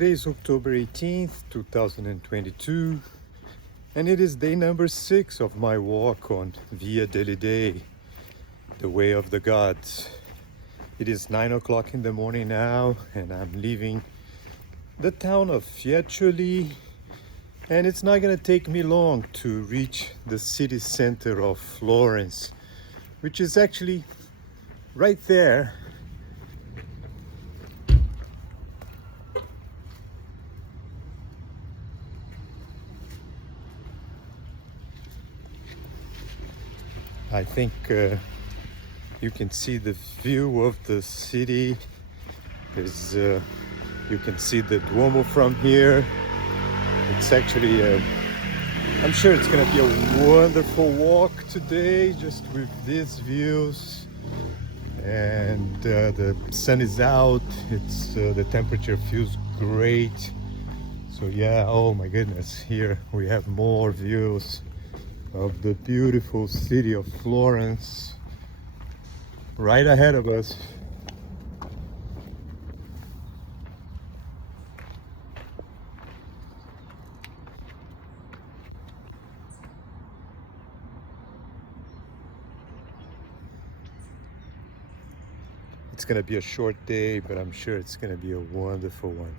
Today is October 18th, 2022, and it is day number 6 of my walk on Via degli Dei, the way of the gods. It is 9 o'clock in the morning now, and I'm leaving the town of Fiesole, and it's not gonna take me long to reach the city center of Florence, which is actually right there. I think you can see the view of the city. There's, you can see the Duomo from here. It's actually, I'm sure it's gonna be a wonderful walk today, just with these views. And the sun is out. It's the temperature feels great. So yeah, oh my goodness, here we have more views of the beautiful city of Florence right ahead of us. It's gonna be a short day, but I'm sure it's gonna be a wonderful one.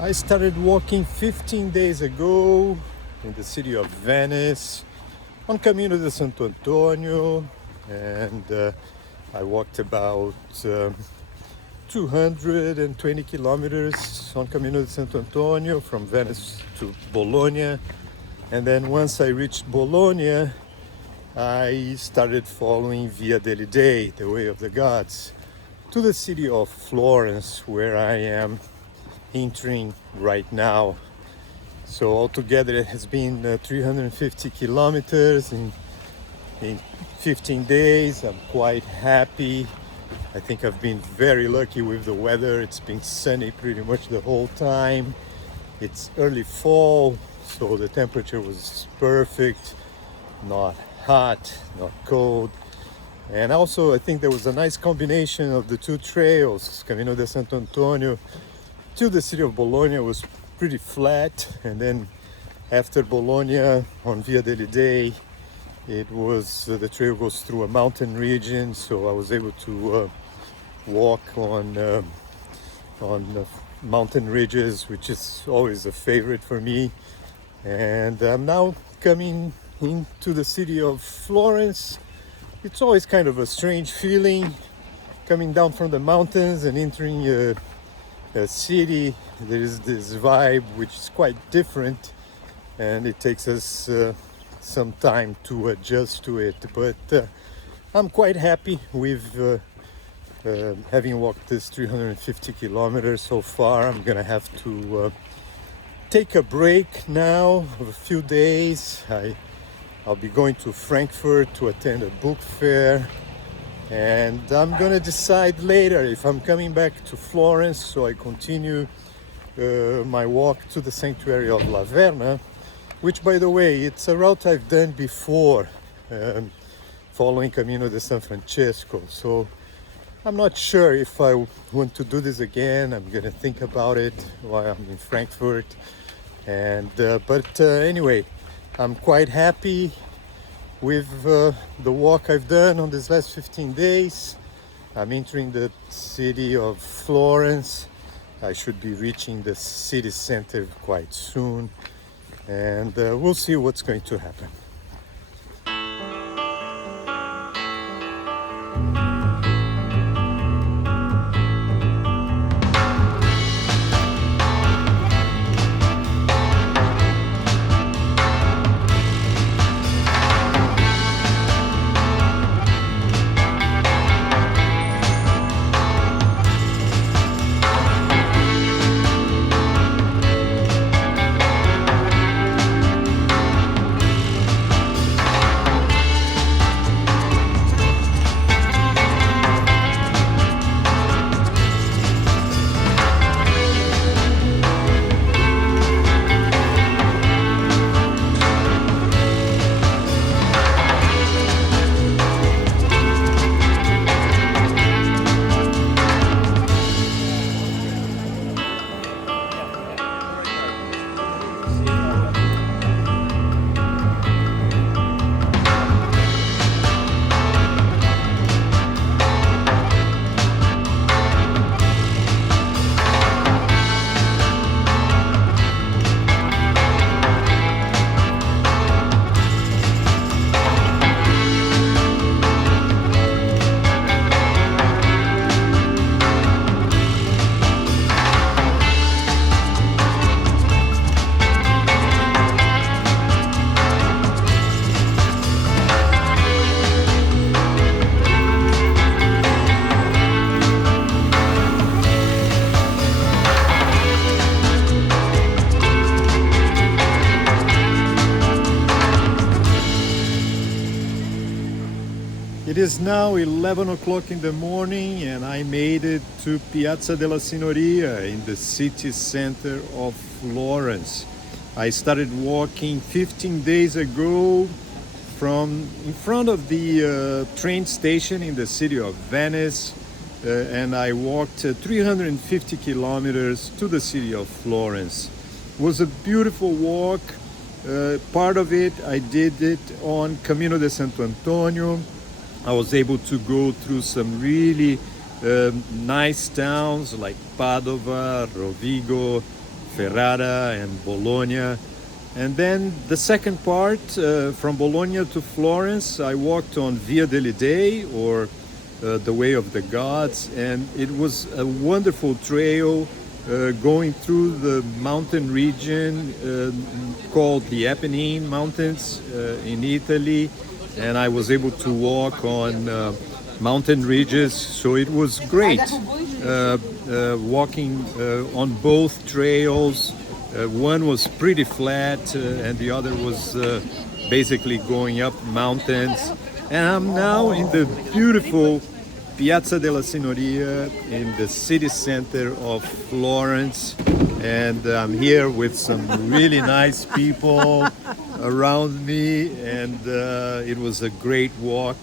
I started walking 15 days ago in the city of Venice on Cammino di Sant'Antonio, and I walked about 220 kilometers on Cammino di Sant'Antonio from Venice to Bologna. And then once I reached Bologna, I started following Via degli Dei, the way of the gods, to the city of Florence, where I am entering right now. So altogether it has been 350 kilometers in 15 days. I'm quite happy. I think I've been very lucky with the weather. It's been sunny pretty much the whole time. It's early fall, so the temperature was perfect, not hot, not cold. And also I think there was a nice combination of the two trails. Camino de Sant'Antonio to the city of Bologna was pretty flat, and then after Bologna on Via degli, it was the trail goes through a mountain region, so I was able to walk on mountain ridges, which is always a favorite for me. And I'm now coming into the city of Florence. It's always kind of a strange feeling coming down from the mountains and entering a city. There is this vibe which is quite different, and it takes us some time to adjust to it. But I'm quite happy with having walked this 350 kilometers so far. I'm gonna have to take a break now of a few days. I'll be going to Frankfurt to attend a book fair, and I'm gonna decide later if I'm coming back to Florence, so I continue my walk to the sanctuary of La Verna, which, by the way, it's a route I've done before, following Camino de San Francesco. So I'm not sure if I want to do this again. I'm gonna think about it while I'm in Frankfurt. And but anyway, I'm quite happy with the walk I've done on these last 15 days. I'm entering the city of Florence. I should be reaching the city center quite soon, and we'll see what's going to happen. It is now 11 o'clock in the morning, and I made it to Piazza della Signoria in the city center of Florence. I started walking 15 days ago from in front of the train station in the city of Venice, and I walked 350 kilometers to the city of Florence. It was a beautiful walk. Part of it, I did it on Camino de Sant'Antonio. I was able to go through some really nice towns like Padova, Rovigo, Ferrara, and Bologna. And then the second part, from Bologna to Florence, I walked on Via degli, or the Way of the Gods, and it was a wonderful trail going through the mountain region called the Apennine Mountains in Italy. And I was able to walk on mountain ridges, so it was great walking on both trails. One was pretty flat and the other was basically going up mountains. And I'm now in the beautiful Piazza della Signoria in the city center of Florence. And I'm here with some really nice people around me, and it was a great walk.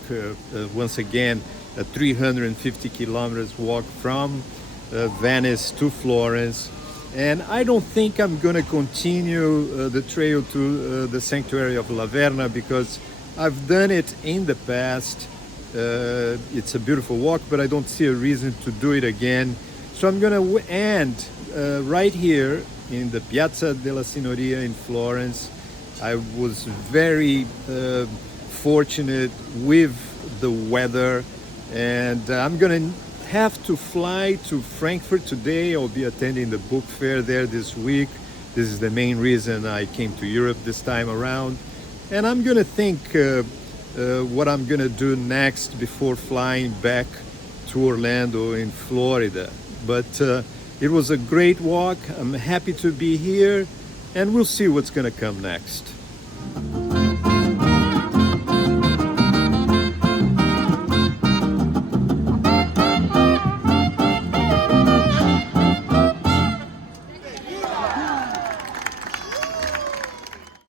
Once again, a 350 kilometers walk from Venice to Florence. And I don't think I'm going to continue the trail to the sanctuary of La Verna because I've done it in the past. It's a beautiful walk, but I don't see a reason to do it again. So I'm going to end right here in the Piazza della Signoria in Florence. I was very fortunate with the weather, and I'm going to have to fly to Frankfurt today. I'll be attending the book fair there this week. This is the main reason I came to Europe this time around. And I'm going to think what I'm going to do next before flying back to Orlando in Florida. But it was a great walk. I'm happy to be here, and we'll see what's going to come next.